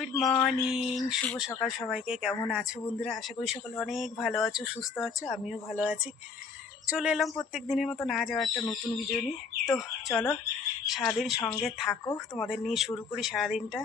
Good morning শুভ সকাল সবাইকে। কেমন আছো বন্ধুরা? আশা করি সকলে অনেক ভালো আছো, সুস্থ আছো, আমিও ভালো আছি। চলে এলাম প্রত্যেক দিনের মতো না যাওয়া একটা নতুন ভিডিও নিয়ে। তো চলো, সারাদিন সঙ্গে থাকো। তোমাদের নিয়ে শুরু করি সারাদিনটা।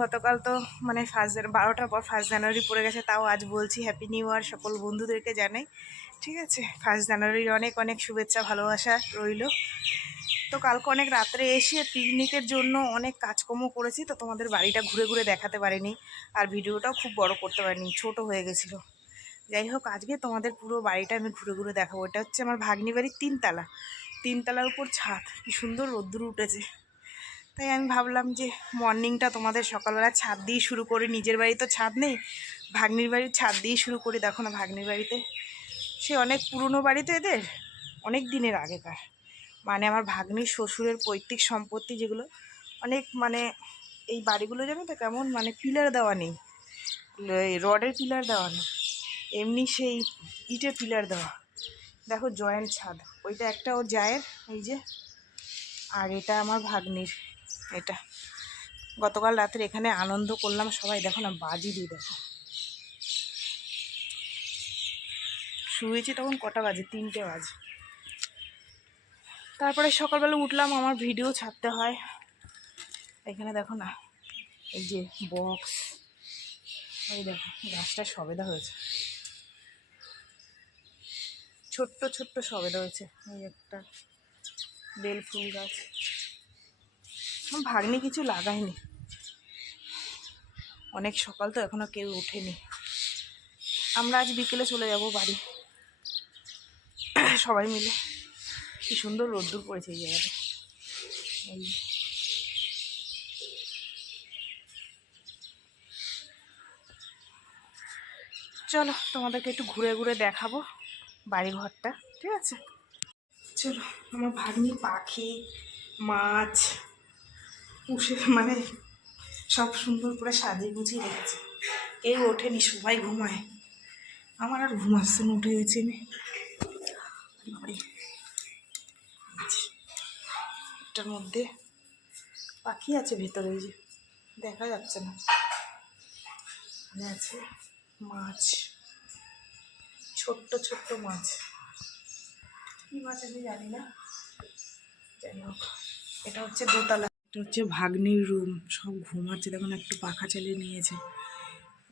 গতকাল তো মানে ফার্স্ট বারোটার পর ফার্স্ট জানুয়ারি পড়ে গেছে, তাও আজ বলছি হ্যাপি নিউ ইয়ার সকল বন্ধুদেরকে জানাই। ঠিক আছে? ফার্স্ট জানুয়ারির অনেক অনেক শুভেচ্ছা, ভালোবাসা রইল। তো কালকে অনেক রাত্রে এসে পিকনিকের জন্য অনেক কাজকর্ম করেছি, তো তোমাদের বাড়িটা ঘুরে ঘুরে দেখাতে পারিনি। আর ভিডিওটাও খুব বড় করতে পারিনি, ছোট হয়ে গেছিল। যাই হোক, আজকে তোমাদের পুরো বাড়িটা আমি ঘুরে ঘুরে দেখাবো। এটা হচ্ছে আমার ভাগ্নি বাড়ির তিনতলা। তিনতলার উপর ছাদ, কি সুন্দর রোদ্দুর উঠেছে। তাই আমি ভাবলাম যে মর্নিংটা তোমাদের সকালবেলা ছাদ দিয়ে শুরু করি। নিজের বাড়ি তো ছাদ নেই, ভাগ্নির বাড়ির ছাদ দিয়ে শুরু করি। দেখো না ভাগ্নির বাড়িতে। সে অনেক পুরনো বাড়ি তো এদের, অনেক দিনের আগেকার। মানে আমার ভাগ্নির শ্বশুরের পৈতৃক সম্পত্তি যেগুলো, অনেক মানে এই বাড়িগুলো জানো তো কেমন? মানে পিলার দেওয়া নেই। রডের পিলার দেওয়া নেই। এমনি সেই ইটের পিলার দেওয়া। দেখো জয়েন্ট ছাদ। ওইটা একটা ওর জায়ের, এই যে। আর এটা আমার ভাগ্নির, এটা। গতকাল রাতের এখানে আনন্দ করলাম সবাই। দেখো না, বাজি দিয়ে দেখো। শুয়েছি তখন কটা বাজে? তিনটে বাজে। তারপরে সকালবেলা উঠলাম, আমার ভিডিও ছাড়তে হয়। এখানে দেখো না, এই যে বক্স এই দেখো, গাছটা সবেদা হয়েছে। ছোট্ট ছোট্ট সবেদা হয়েছে, এই একটা বেল ফুল গাছ। ভাগ্নি কিছু লাগায়নি। অনেক সকাল তো এখনও কেউ ওঠেনি। আমরা আজ বিকেলে চলে যাব বাড়ি, সবাই মিলে। কি সুন্দর রোদ্দুর পড়েছে এই জায়গাটা। চলো, তোমাদেরকে একটু ঘুরে ঘুরে দেখাবো বাড়ি ঘরটা ঠিক আছে? চলো, আমার ভাগ্নি, পাখি, মাছ পুষে মানে সব সুন্দর করে সাজিয়ে গুছিয়ে রেখেছে। কেউ ওঠেনি, সবাই ঘুমায়। আমার আর ঘুম আসছে না, উঠে গেছি আমি। এটার মধ্যে। পাখি আছে ভেতরে ওই যে দেখা যাচ্ছে না। আছে মাছ, ছোট্ট ছোট্ট মাছ। কি মাছ আমি জানি না। যাই হোক এটা হচ্ছে দোতলা। এটা হচ্ছে ভাগ্নির রুম সব ঘুমাচ্ছে। দেখুন, একটু পাখা চালিয়ে নিয়েছে।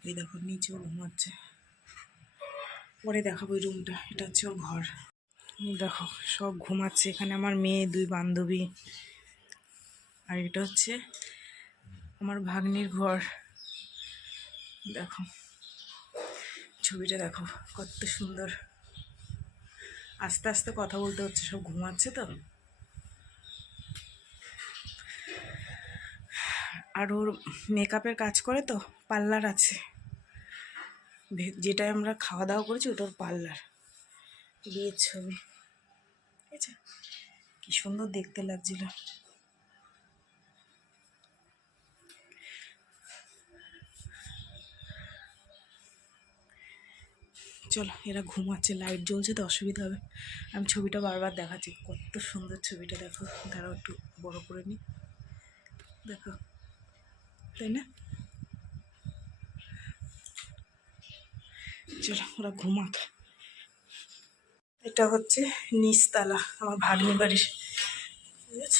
এই দেখো নিচেও ঘুমাচ্ছে। পরে দেখাবো এই রুমটা এটা হচ্ছে ওর ঘর। দেখো, সব ঘুমাচ্ছে। এখানে আমার মেয়ে, দুই বান্ধবী। আর এটা হচ্ছে আমার ভাগ্নির ঘর। দেখো, ছবিটা দেখো, কত সুন্দর। আস্তে আস্তে কথা বলতে হচ্ছে, সব ঘুমাচ্ছে তো। আর ওর মেকআপের কাজ করে তো, পার্লার আছে। যেটায় আমরা খাওয়া দাওয়া করেছি, ওটা ওর পার্লার। বিয়ের ছবি। ঠিক আছে কি সুন্দর দেখতে লাগছিল। চলো, এরা ঘুমাচ্ছে লাইট জ্বলছে তো অসুবিধা হবে। আমি ছবিটা বারবার দেখাচ্ছি। কত সুন্দর ছবিটা, দেখো। দাঁড়াও একটু বড় করে নিই দেখো, তাই না? চলো, ওরা ঘুমাক। এটা হচ্ছে নিচতলা, আমার ভাগ্নি বাড়ির। বুঝেছ?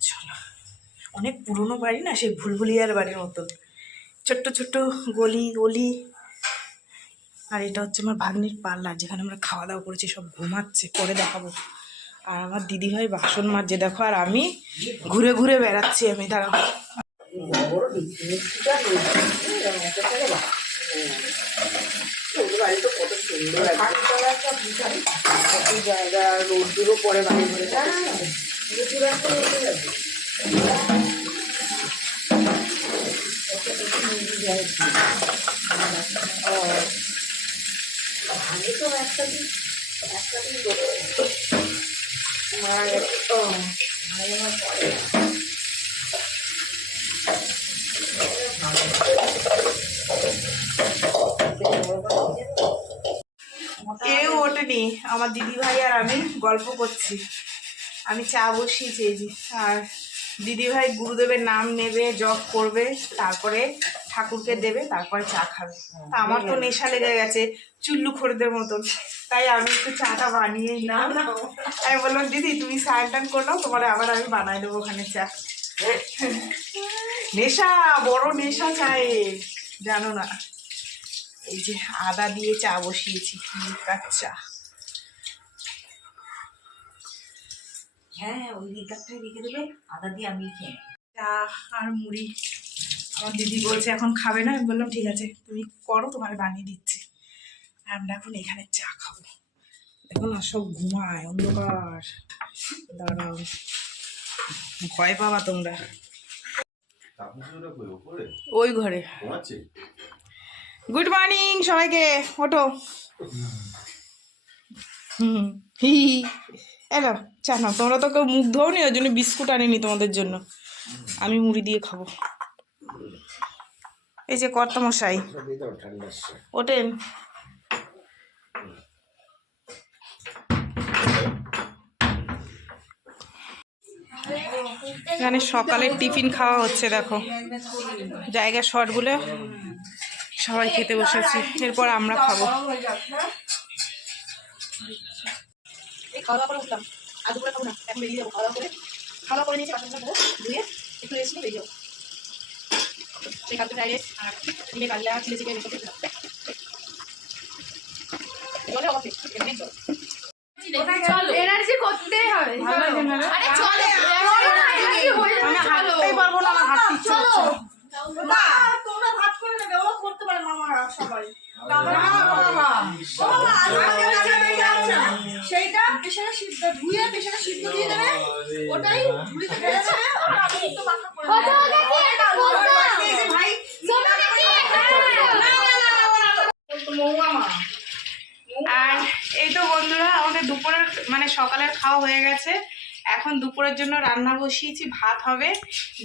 চলো। অনেক পুরনো বাড়ি না, সেই ভুলভুলিয়ার বাড়ির মতন। ছোট্ট ছোট্ট গলি গলি। আর এটা হচ্ছে আমার ভাগ্নির পার্লার যেখানে আমরা খাওয়া দাওয়া করেছি, সব ঘুমাচ্ছে, পরে দেখাবো। আর আমার দিদিভাই বাসন মাজছে, দেখো, আর আমি ঘুরে ঘুরে বেড়াচ্ছি আমি দাঁড়াবো জায়গা রোদ্দুরও পরে বাড়ি ঘরে আমি তো একটা দিন একটা দিন ও মারা পরে কেউ ওঠেনি আমার দিদি ভাই আর আমি গল্প করছি। আমি চা বসিয়েছি এই যে আর দিদিভাই গুরুদেবের নাম নেবে, জপ করবে, তারপরে ঠাকুরকে দেবে, তারপরে চা খাবে। তা আমার তো নেশা লেগে গেছে চুল্লু খড়িদের মতন। তাই আমি একটু চাটা বানিয়ে না আমি বললাম, দিদি, তুমি স্নান টান করলাম তোমার আবার আমি বানাই দেবো ওখানে চা। নেশা, বড় নেশা চায়ে জানো না, এই যে আদা দিয়ে চা বসিয়েছি চা। হ্যাঁ ওই লিকারটাই রেখে দেবে আদা দিয়ে আমি খেয়ে চা আর মুড়ি। আমার দিদি বলছে এখন খাবে না? আমি বললাম ঠিক আছে তুমি করো তোমার বানিয়ে দিচ্ছি। আর আমরা এখন এখানে চা খাব। দেখো না সব ঘুমায় অন্ধকার। দাঁড়াও। ভয় পাবা তোমরা। তাপমাত্রাটা কই উপরে ওই ঘরে। গুড মর্নিং সবাইকে ওঠো। হুম হি। এলো চা নাও, তোমরা তো কেউ মুখ ধোও নি ওই জন্য বিস্কুট আনিনি তোমাদের জন্য। আমি মুড়ি দিয়ে খাব। এই যে কর্তামশাই, ওঠেন। এখানে সকালের টিফিন খাওয়া হচ্ছে, দেখো। জায়গা শর্টগুলো সবাই খেতে বসেছি, এরপর আমরা খাব। খাওয়া দাওয়া করে উঠলাম আর দুপুরে খাব না এখন বেরিয়ে যাব খাওয়া দাওয়া করে খাওয়া করে নিয়েছি বাসন টাসন ধুয়ে একটু রেস্ট নিয়ে বেরিয়ে যাব এই কালকে ফ্রাইড রাইস আর চিলি কাল্লা চিলি চিকেন এসব জলে এমনি জল এনার্জি করতেই হবে? আরে চলো energy হয়ে যাবে, আমি চলো। হাঁটতেই পারব না আমার হাঁটতে ইচ্ছে হচ্ছে না। তোমরা ভাত করে নেবে ও করতে পারে মামারা সবাই পেছনে সিদ্ধ ধুয়ে পেছনে সিদ্ধ দিয়ে দেবে ওটাই ঝুড়িতে ঢেলে দেবে ওটা আমি একটু মাথা করে ওটা ওটা কি একটা বলতো? ভাই সোনাকে কি একটা বলতো? আর এই তো বন্ধুরা আমাদের দুপুরের মানে সকালের খাওয়া হয়ে গেছে এখন দুপুরের জন্য রান্না বসিয়েছি ভাত হবে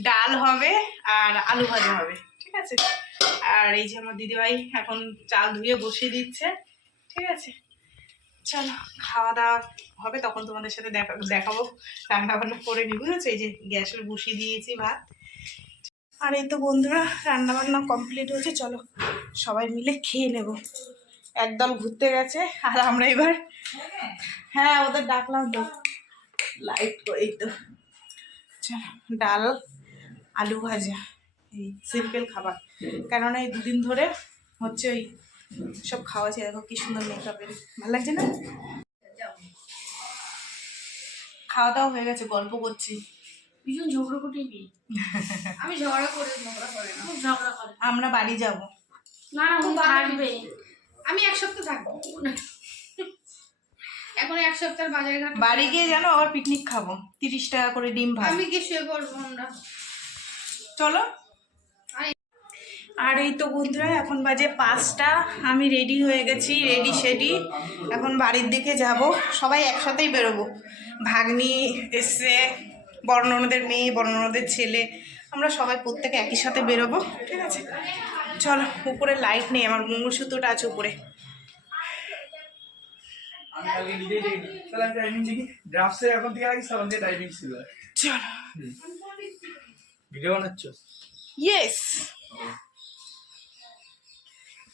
ডাল হবে আর আলু ভাজা হবে ঠিক আছে আর এই যে আমার দিদিভাই এখন চাল ধুয়ে বসিয়ে দিচ্ছে ঠিক আছে চলো খাওয়া দাওয়া হবে, তখন তোমাদের সাথে দেখা দেখাবো রান্না বান্না করে নিই বুঝেছ এই যে গ্যাসের বসিয়ে দিয়েছি ভাত। আর এই তো বন্ধুরা রান্না বান্না কমপ্লিট হয়েছে। চলো, সবাই মিলে খেয়ে নেব। একদল ঘুরতে গেছে, আর আমরা এবার হ্যাঁ ওদের ডাকলাম তো। লাইট এই তো। ডাল, আলু ভাজা, এই সিম্পল খাবার। কেননা এই দুদিন ধরে হচ্ছে ওই সব খাওয়া আছে দেখো কি সুন্দর মেকআপের ভালো লাগছে না? খাওয়া দাওয়া হয়ে গেছে গল্প করছি। ভীষণ ঝগড়া করতেই আমি ঝগড়া করে ঝগড়া করে না। ঝগড়া করে। আমরা বাড়ি যাব। না থাকবে। আমি এক সপ্তাহ থাকব। এখন এক সপ্তাহ বাজারে ঘাট। বাড়ি গিয়ে জানো আবার পিকনিক খাব। তিরিশ টাকা করে ডিম ভাত। আমি কি শুয়ে পড়ব আমরা। চলো। আর এই তো বন্ধুরা এখন বাজে পাঁচটা আমি রেডি হয়ে গেছি রেডি সেডি এখন বাড়ির দিকে যাব সবাই একসাথেই বেরোবো। ভাগ্নি এসছে বর্ণনদের মেয়ে বর্ণনদের ছেলে আমরা সবাই প্রত্যেকে একই সাথে বেরোবো ঠিক আছে? চলো উপরে লাইট নেই আমার মঙ্গলসূত্রটা আছে উপরে। আমি আগে নিজেই দেখি।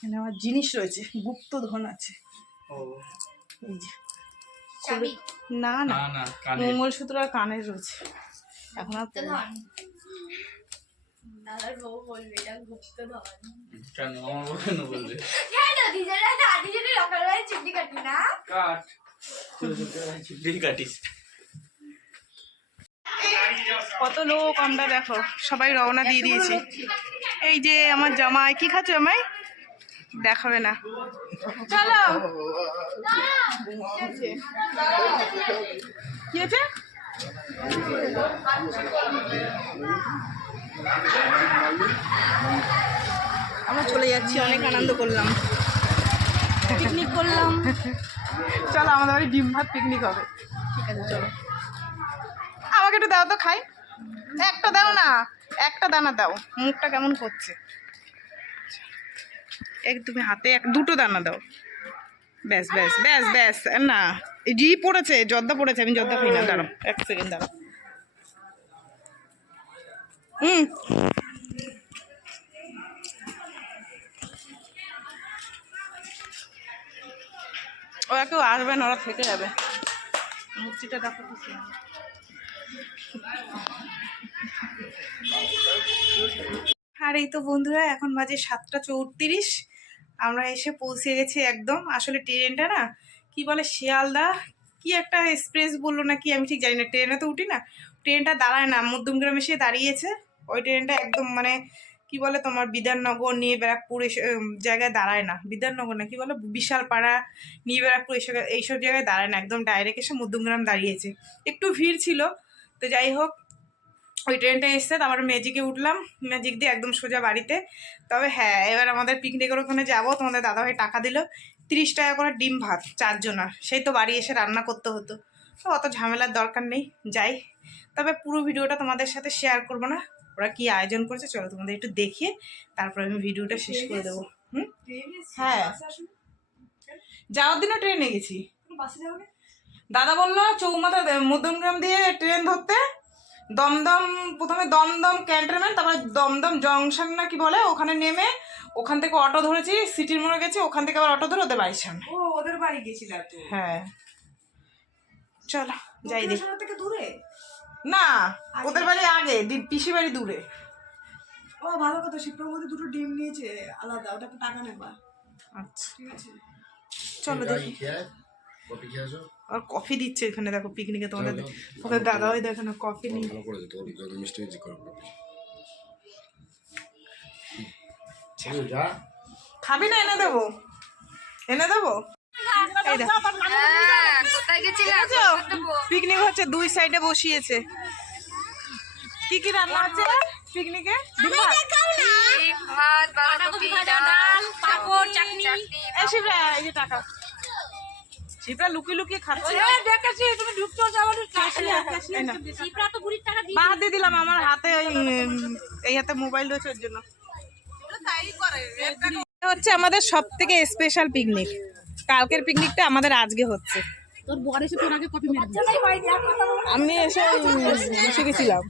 এখানে আমার জিনিস রয়েছে গুপ্ত ধন আছে। এই যে। না না। না না কানে মঙ্গলসূত্র আর কানের রয়েছে। এখন আর পরবো দাদার বউ বলবে এটা গুপ্ত ধন। কেন আমার বউ কেন বলবে কেন দিদিরা না দিদিরা সকালবেলায় চুটি কাটি না? কাট। চুটি কাটিস কত লোক আমরা দেখো সবাই রওনা দিয়ে দিয়েছি। এই যে আমার জামাই কি খাচ্ছ জামাই? দেখাবে না। চলো। কি আছে আমরা চলে যাচ্ছি অনেক আনন্দ করলাম। পিকনিক করলাম। চলো আমাদের বাড়ি ডিম ভাত পিকনিক হবে। ঠিক আছে চলো। আমাকে একটু দাও তো খাই। একটা দাও না একটা দানা দাও। মুখটা কেমন করছে? এক তুমি হাতে এক, দুটো দানা দাও। ব্যাস ব্যাস ব্যাস ব্যাস, না জি পড়েছে, জর্দা পড়েছে, আমি জর্দা খাই না এক সেকেন্ড দাঁড়াও। হুম। ওরা কেউ আসবে না, ওরা থেকে যাবে। মূর্তিটা দেখো আর এই তো বন্ধুরা, এখন বাজে সাতটা চৌত্রিশ। আমরা এসে পৌঁছে গেছি একদম। আসলে ট্রেনটা না, কি বলে, শিয়ালদা? কি একটা এক্সপ্রেস বলল না কি, আমি ঠিক জানি না, ট্রেনে তো উঠি না। ট্রেনটা দাঁড়ায় না, মধ্যমগ্রাম এসে দাঁড়িয়েছে। ওই ট্রেনটা একদম মানে কি বলে, তোমার বিধাননগর নিয়ে ব্যারাকপুর জায়গায় দাঁড়ায় না। বিধাননগর না, কি বলে, বিশালপাড়া নিয়ে ব্যারাকপুর এইসব এইসব জায়গায় দাঁড়ায় না। একদম ডাইরেক্ট এসে মধ্যমগ্রাম দাঁড়িয়েছে। একটু ভিড় ছিল, তো যাই হোক ওই ট্রেনটা এসছে তারপরে ম্যাজিকে উঠলাম ম্যাজিক দিয়ে একদম সোজা বাড়িতে। তবে হ্যাঁ এবার আমাদের পিকনিকের ওখানে যাব তোমাদের দাদাভাই টাকা দিল তিরিশ টাকা করে ডিম ভাত চারজনার। সেই তো বাড়ি এসে রান্না করতে হতো। তো অত ঝামেলার দরকার নেই যাই। তবে পুরো ভিডিওটা তোমাদের সাথে শেয়ার করব না ওরা কি আয়োজন করেছে চলো তোমাদের একটু দেখিয়ে তারপর আমি ভিডিওটা শেষ করে দেবো। হুম? হ্যাঁ। যাওয়ার দিনও ট্রেনে গেছি। দাদা বলল চৌমাথা মধ্যমগ্রাম দিয়ে ট্রেন ধরতে। দমদম প্রথমে দমদম ক্যান্টনমেন্ট তারপরে দমদম জংশন না কি বলে ওখানে নেমে ওখান থেকে অটো ধরেছি সিটির মোড়ে গেছি ওখান থেকে আবার অটো ধরে ওদের বাড়ির সামনে। ও ওদের বাড়ি গেছিলাম তো হ্যাঁ। চলো যাই দেখি। দূরে? না ওদের বাড়ি আগে দি- পিসি বাড়ি দূরে। ও ভালো কথা শিপ্রার মধ্যে দুটো ডিম নিয়েছে আলাদা ওটা টাকা নেবা। আচ্ছা। ঠিক আছে। চলো দেখি। কপি খেয়ে আর কফি দিচ্ছে এখানে দেখো পিকনিকে তোমাদের ওদের দাদা ওই দেখো না কফি নিয়ে। ভালো করে দিত যত মিষ্টি মিষ্টি করে। কপি যা। খাবি না এনে দেবো। এনে দেবো? পিকনিক হচ্ছে দুই সাইডে বসিয়েছে। কি কি রান্না হচ্ছে? পিকনিকে ভাত? বাঁধাকপি ডাল পাঁপড় চাটনি। এই যে টাকা। শিবরা লুকিয়ে লুকিয়ে খাচ্ছে। দেখেছি তুমি ঢুকছো যাব এই তো বুড়ির টাকা দিয়ে বাদ দিয়ে দিলাম আমার হাতে ওই এই হাতে মোবাইল রয়েছে ওর জন্য। হচ্ছে আমাদের সব থেকে স্পেশাল পিকনিক কালকের পিকনিকটা আমাদের আজকে হচ্ছে। তোর বর এসে তোর আগে কপি মেরে আমি এসে গেছিলাম।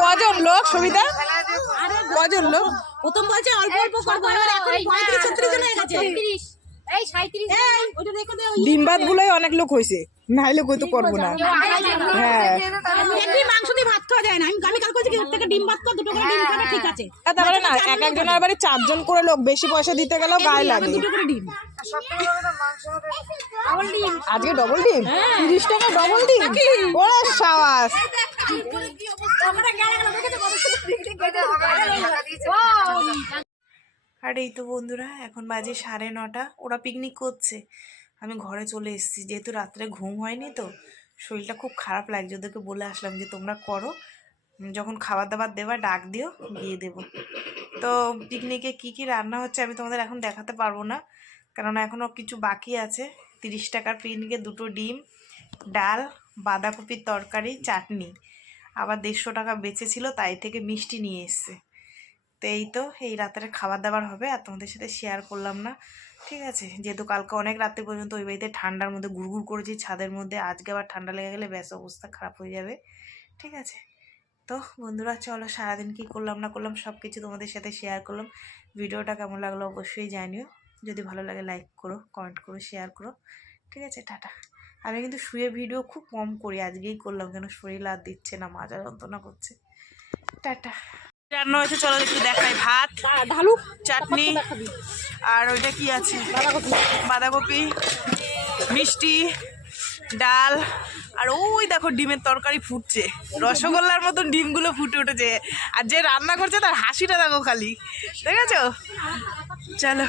কজন লোক সুবিধা? কজন লোক? প্রথম বলছে অল্প অল্প করব ডিম্বাদ এখন পঁয়ত্রিশ ছত্রিশ জন হয়ে গেছে এই সাঁত্রিশ ওটা দেখো দে ওই ডিম ভাত গুলোই অনেক লোক হয়েছে। নাইলে কই তো করব না। হ্যাঁ। একদিন মাংস দিয়ে ভাত খাওয়া যায় না। আমি আমি কাল করছি কি? থেকে ডিম ভাত কর দুটো করে ডিম খাবে ঠিক আছে। না এক একজনের বাড়ি চারজন করে লোক বেশি পয়সা দিতে গেলেও গায়ে লাগে। দুটো করে ডিম। আজকে ডবল ডিম? তিরিশ টাকা ডবল ডিম? ওরে সাবাস। আর এই তো বন্ধুরা এখন বাজে সাড়ে নটা। ওরা পিকনিক করছে। আমি ঘরে চলে এসেছি। যেহেতু রাত্রে ঘুম হয়নি তো, শরীরটা খুব খারাপ লাগছে। ওদেরকে বলে আসলাম যে, তোমরা করো। যখন খাবার দাবার দেবা, ডাক দিও গিয়ে দেবো। তো পিকনিকে কি কি রান্না হচ্ছে আমি তোমাদের এখন দেখাতে পারব না। কেননা এখনও কিছু বাকি আছে। তিরিশ টাকার পিকনিকে দুটো ডিম, ডাল, বাঁধাকপির তরকারি, চাটনি। আবার দেড়শো টাকা বেঁচেছিল, তাই থেকে মিষ্টি নিয়ে এসছে। তো এই তো, এই রাতের খাবার দাবার হবে আর তোমাদের সাথে শেয়ার করলাম না। ঠিক আছে, যেহেতু কালকে অনেক রাত্রি পর্যন্ত ওই বাড়িতে ঠান্ডার মধ্যে গুড়গুড় করেছি, ছাদের মধ্যে, আজকে আবার ঠান্ডা লেগে গেলে ব্যাস অবস্থা খারাপ হয়ে যাবে। ঠিক আছে, তো বন্ধুরা চলো সারাদিন কী করলাম না করলাম সব কিছু তোমাদের সাথে শেয়ার করলাম। ভিডিওটা কেমন লাগল অবশ্যই জানিও, যদি ভালো লাগে লাইক করো কমেন্ট করো শেয়ার করো। ঠিক আছে, টাটা। আমি কিন্তু শুয়ে ভিডিও খুব কম করি, আজকেই করলাম কেন শরীর আর দিচ্ছে না মাজা যন্ত্রণা করছে। টাটা। রান্না হয়েছে, চলো একটু দেখাই ভাত, চাটনি আর ওইটা কি আছে? বাঁধাকপি, মিষ্টি, ডাল আর ওই দেখো ডিমের তরকারি ফুটছে। রসগোল্লার মতন ডিমগুলো ফুটে উঠেছে। আর যে রান্না করছে তার হাসিটা দেখো খালি। দেখেছ? চলো।